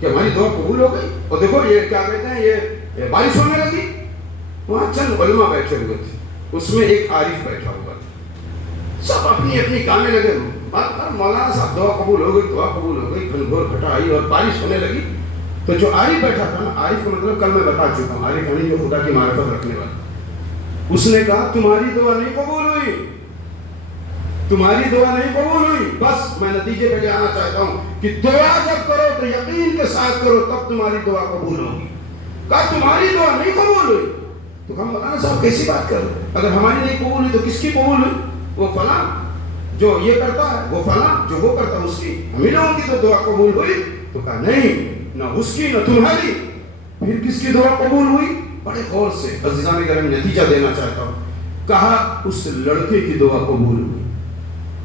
کہ ہماری دعا قبول ہو گئی، اور دیکھو یہ کیا کہتے ہیں، یہ بارش ہونے لگی۔ وہاں چند علماء بیٹھے ہوئے تھے، اس میں ایک عارف بیٹھا ہوا تھا، سب اپنی اپنی کام میں لگے ہوئے۔ مولانا صاحب دعا قبول ہو گئی، دعا قبول ہو گئی، گھنگھور گھٹا آئی اور بارش ہونے لگی۔ تو جو عارف بیٹھا تھا نا، عارف کا مطلب کل میں بتا چکا ہوں، عارف یعنی جو خدا کی معرفت رکھنے والا، اس نے کہا تمہاری دعا نہیں قبول ہوئی، تمہاری دعا نہیں قبول ہوئی۔ بس میں نتیجے پہ جانا چاہتا ہوں کہ دعا جب کرو تو یقین کے ساتھ کرو، تب تمہاری دعا قبول ہوگی۔ کہا تمہاری دعا نہیں قبول ہوئی، تو کہا مولانا صاحب کیسی بات کر رہے، اگر ہماری نہیں قبول ہوئی تو کس کی قبول ہوئی؟ وہ فلاں جو یہ کرتا ہے، وہ فلاں جو وہ کرتا ہے، اس کی ہم ہی لوگوں کی تو دعا قبول ہوئی۔ تو کہا نہیں، نہ اس کی نہ تمہاری، پھر کس کی دعا قبول ہوئی؟ بڑے غور سے عزیزان گرامی نتیجہ دینا چاہتا ہوں۔ کہا اس لڑکے کی دعا قبول ہوئی،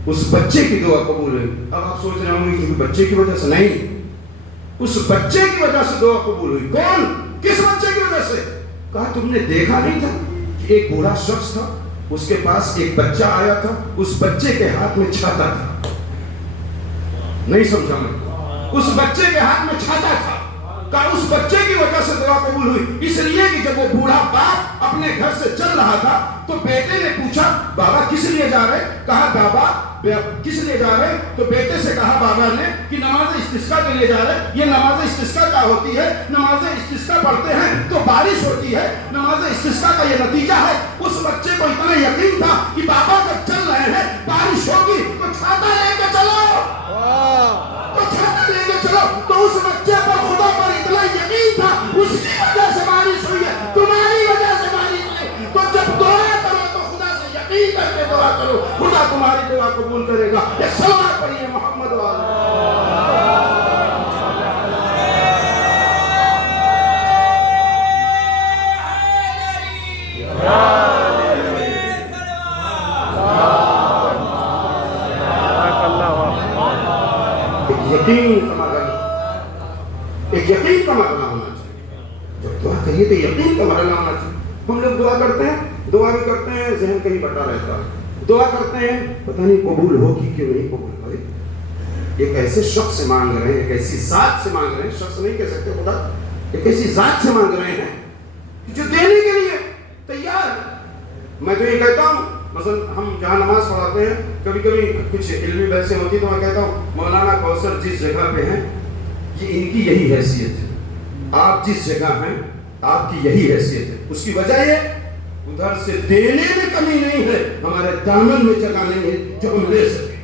اس بچے کی دعا قبول ہوئی۔ اب آپ سوچ رہے ہوں گے کہ بچے کی وجہ سے نہیں، اس بچے کی وجہ سے دعا قبول ہوئی۔ کون؟ کس بچے کی وجہ سے؟ کہا تم نے دیکھا نہیں تھا کہ ایک بوڑھا شخص تھا، اس کے پاس ایک بچہ آیا تھا، اس بچے کے ہاتھ میں چھاتا تھا۔ نہیں سمجھا میں؟ اس بچے کے ہاتھ میں چھاتا تھا۔ کہا اس بچے کی وجہ سے دعا قبول ہوئی، اس لیے کہ جب وہ بوڑھا باپ اپنے گھر سے چل رہا تھا تو بیٹے نے پوچھا بابا کس لیے جا رہے؟ کہا بابا کس لیے جا رہے؟ تو بیٹے سے کہا بابا نے کہ نماز استسقا کے لیے جا رہے۔ یہ نماز استسقا کیا ہوتی ہے؟ نماز استسقا پڑھتے ہیں تو بارش ہوتی ہے، نماز استسقا کا یہ نتیجہ ہے۔ اس بچے کو اتنا یقین تھا کہ بابا جب چل رہے ہیں بارش ہوگی تو چھاتا لے کے چلو، تو چھاتا لے کے چلو۔ تو اس بچے پر خدا پر اتنا یقین تھا، اس کی وجہ سے بارش ہوئی ہے، تمہاری وجہ سے بارش ہوئی۔ تو جب دعا کرو تو خدا سے یقین کر کے دعا کرو، خدا تمہاری دعا قبول کرے گا۔ ایک صلوات پڑھیے محمد والا۔ یقین کا مرحلہ، ایک یقین کا مرحلہ ہونا چاہیے۔ جب دعا کریے تو یقین کا مرحلہ ہونا چاہیے۔ ہم لوگ دعا کرتے ہیں، دعا بھی کرتے ہیں، ذہن کہیں بٹا رہتا ہے، دعا کرتے ہیں پتہ نہیں قبول ہوگی کہ نہیں قبول ہوگی۔ ایک ایسے شخص سے مانگ رہے ہیں، ایک ایسی ذات سے مانگ رہے ہیں، شخص نہیں کہہ سکتے خدا، ایک ایسی ذات سے مانگ رہے ہیں جو دینے کے لیے تیار ہے۔ میں تو یہ کہتا ہوں، مثلا ہم جہاں نماز پڑھاتے ہیں، کبھی کبھی کچھ علمی بحثیں ہوتی ہیں تو میں کہتا ہوں مولانا کوثر جس جگہ پہ ہیں یہ ان کی یہی حیثیت ہے، آپ جس جگہ ہیں آپ کی یہی حیثیت ہے۔ اس کی وجہ یہ ادھر سے دینے میں کمی نہیں ہے، ہمارے دامن میں جگہ نہیں ہے جو ہم لے سکیں۔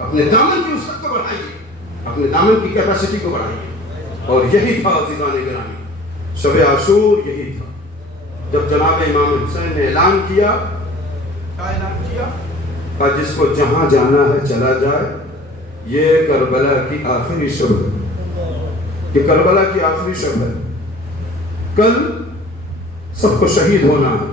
اپنے دامن کی وسعت کو بڑھائیے، اپنے دامن کی کیپیسٹی کو بڑھائیے۔ اور یہی تھا عزیزان گرامی، شب عاشور یہی تھا جب جناب امام حسین نے اعلان کیا، کیا اعلان کیا؟ کہ جس کو جہاں جانا ہے چلا جائے، یہ کربلا کی آخری شب ہے، یہ کربلا کی آخری شب ہے، کل سب کو شہید ہونا ہے۔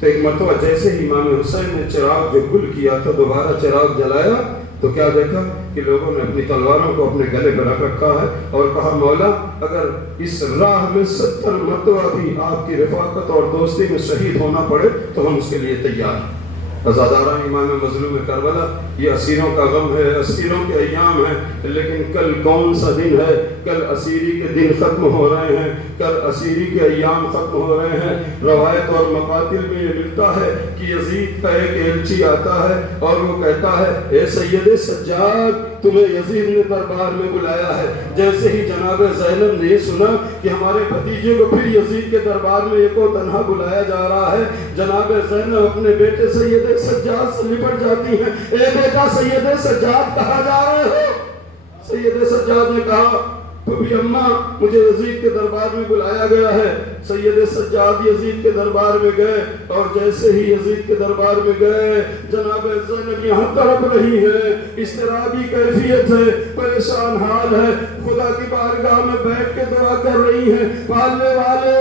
تو ایک مرتبہ جیسے ہی امام حسین نے چراغ جو گل کیا تھا دوبارہ چراغ جلایا تو کیا دیکھا کہ لوگوں نے اپنی تلواروں کو اپنے گلے پہ رکھ رکھا ہے اور کہا مولا اگر اس راہ میں 70 مرتبہ بھی آپ کی رفاقت اور دوستی میں شہید ہونا پڑے تو ہم اس کے لیے تیار ہیں۔ عزاداران امام مظلوم کربلا، یہ اسیروں کا غم ہے، اسیروں کے ایام ہیں، لیکن کل کون سا دن ہے؟ کل اسیری کے دن ختم ہو رہے ہیں، کل اسیری کے ایام ختم ہو رہے ہیں۔ روایت اور مقاتل میں یہ ملتا ہے کہ یزید کا ایک ایلچی آتا ہے اور وہ کہتا ہے اے سید سجاد تمہیں یزید نے دربار میں بلایا ہے۔ جیسے ہی جناب زینب نے یہ سنا کہ ہمارے بھتیجے کو پھر یزید کے دربار میں ایک اور تنہا بلایا جا رہا ہے، جناب زینب اپنے بیٹے سید سجاد سے لپٹ جاتی ہیں، اے بیٹا سید سجاد کہاں جا رہے ہو؟ سید سجاد نے کہا پھوپھی اماں مجھے یزید کے دربار میں بلایا گیا ہے۔ سید سجاد یزید کے دربار میں گئے اور جیسے ہی یزید کے دربار میں گئے جناب زینب یہاں تڑپ رہی ہے، اضطرابی کیفیت ہے، پریشان حال ہے، خدا کی بارگاہ میں بیٹھ کے دعا کر رہی ہیں، پالنے والے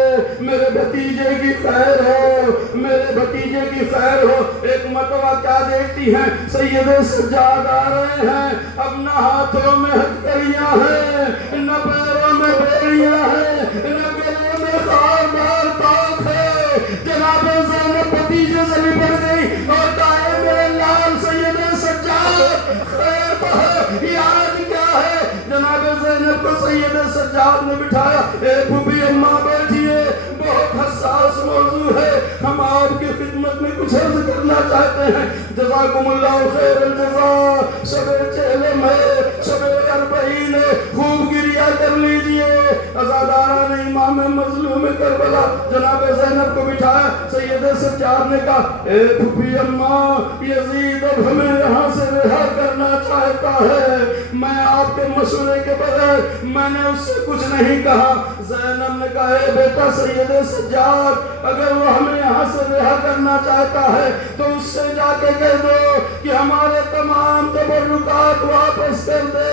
میرے بھتیجے کی خیر ہو، میرے بھتیجے کی خیر ہو۔ ایک مرتبہ کیا دیکھتی ہیں، سید سجاد آ رہے ہیں، اب نہ ہاتھوں میں ہتھکڑیاں ہیں، نہ پیروں میں بیڑیاں ہیں، نہ گلے میں خاربار پاک ہے۔ جناب زینب بھتیجے سے لپٹ گئی اور کہا میرے لال سید سجاد خیر تو ہے، یہ آج کیا ہے؟ جناب زینب کو سید سجاد نے بٹھایا، اے پھوپھی اماں بیٹھیے، بہت حساس موضوع ہے، ہم آپ کی خدمت میں کچھ عرض کرنا چاہتے ہیں۔ جزاکم اللہ خیر الجزا۔ شب چہلم ہے، شب اربعین ہے، خوب گریہ کر لیجئے۔ عزاداران امام مظلوم کربلا جناب زینب کو بٹھایا، سید سجاد نے کہا اے پھوپھی اماں یزید اب ہمیں یہاں سے رہا کرنا چاہتا ہے، میں آپ کے مشورے کے بغیر میں نے اس سے کچھ نہیں کہا۔ زینب نے کہا اے بیٹا سید سجاد اگر وہ ہمیں یہاں سے رہا کرنا چاہتا ہے تو اس سے جا کے کہہ دو کہ ہمارے تمام تبرکات واپس کر دے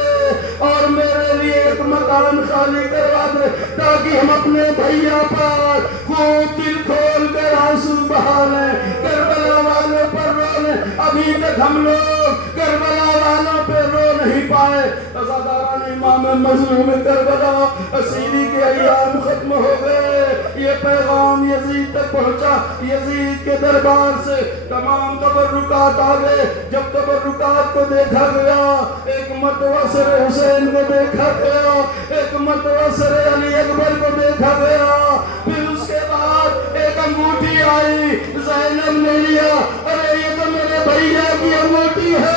اور میرے لیے ایک مکان خالی کروا دے تاکہ ہم اپنے بھائیوں پر خوب دل کھول کر آنسو بہا لیں، کربلا والوں پر رو لیں۔ ابھی تک ہم لوگ کربلا والوں پہ رو نہیں پائے۔ عزاداران امام مظلوم کربلا اسیری کے ایام ختم ہو گئے، یہ پیغام یزید تک پہنچا، یزید کے دربار سے تمام تبرکات آ گئے۔ جب تبرکات کو دیکھا گیا، ایک مرتبہ سر حسین کو دیکھا گیا، ایک مرتبہ سر علی اکبر کو دیکھا گیا، پھر اس کے بعد ایک انگوٹھی آئی، زینب نے لیا، ارے یہ تو میرے بھیا کی انگوٹھی ہے۔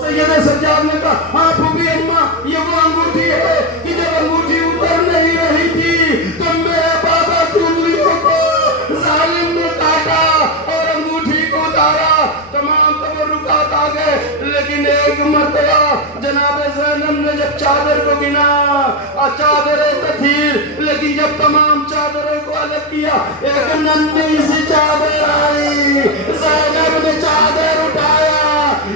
سید سجاد نے کہا ہاں پھوپھی اماں یہ وہ انگوٹھی ہے کہ جب انگوٹھی اتر نہیں رہی تھی تو میرے بابا چنگلیوں کو ظالم نے کاٹا اور انگوٹھی کو اتارا۔ تمام تبرکات آ گئے، لیکن ایک مرتبہ جناب زینب نے جب چادر کو گنا، چادر تطہیر، لیکن جب تمام چادروں کو الگ کیا ایک ننھی سی چادر آئی، زینب نے چادر اٹھایا،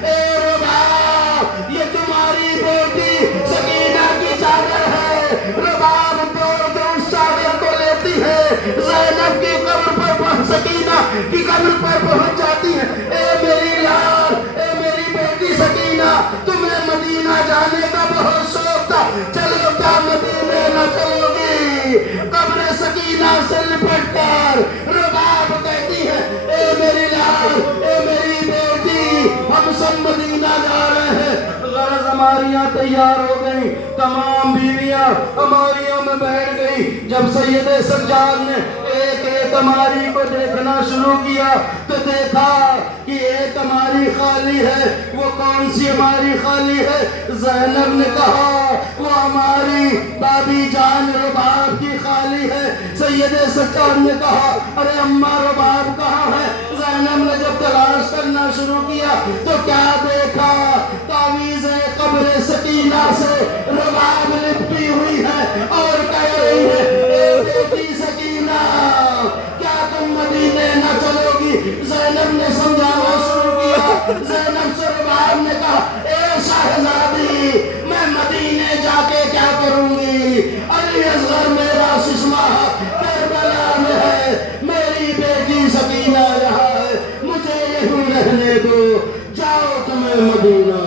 اے رباب یہ تمہاری بیٹی سکینہ کی چادر ہے۔ رباب توڑ کے اس چادر کو لیتی ہے، زینب کی قبر پر سکینہ کی قبر پر پہنچ جاتی ہے، اے میری لال، اے میری بیٹی سکینہ تمہیں مدینہ جانے کا بہت شوق تھا، چلو کیا مدینہ نہ چلو گی؟ قبر سکینہ سے لپٹ کر رباب کہتی ہے اے میری لال، اے میری بیٹی ہم سب مدینہ جا رہے ہیں۔ غرض ہماریاں تیار ہو گئی، تمام بیویاں ہماریوں میں بیٹھ گئی۔ جب سید سجاد نے ایک ایک ہماری کو دیکھنا شروع کیا تو دیکھا کہ ایک ہماری خالی ہے۔ وہ کون سی ہماری خالی ہے؟ زینب نے کہا وہ ہماری بابی جان رباب کی خالی ہے۔ سید سجاد نے کہا ارے اماں رباب کہاں ہے؟ زینب نے جب تلاش کرنا شروع کیا تو کیا دیکھا؟ تعویذ قبر سکینہ سے رباب لپٹی ہوئی ہے اور کہہ رہی ہے اے بیٹی سکینہ کیا تم مدینے نہ چلو گی؟ زینب نے سمجھانا شروع کیا۔ زینب سے رباب نے کہا اے شہزادی میں مدینے جا کے کیا کروں گی؟ علی اصغر میرا سسما کربلا میں ہے، میری بیٹی سکینہ یہاں ہے، مجھے یہی رہنے دو، جاؤ تمہیں مدینہ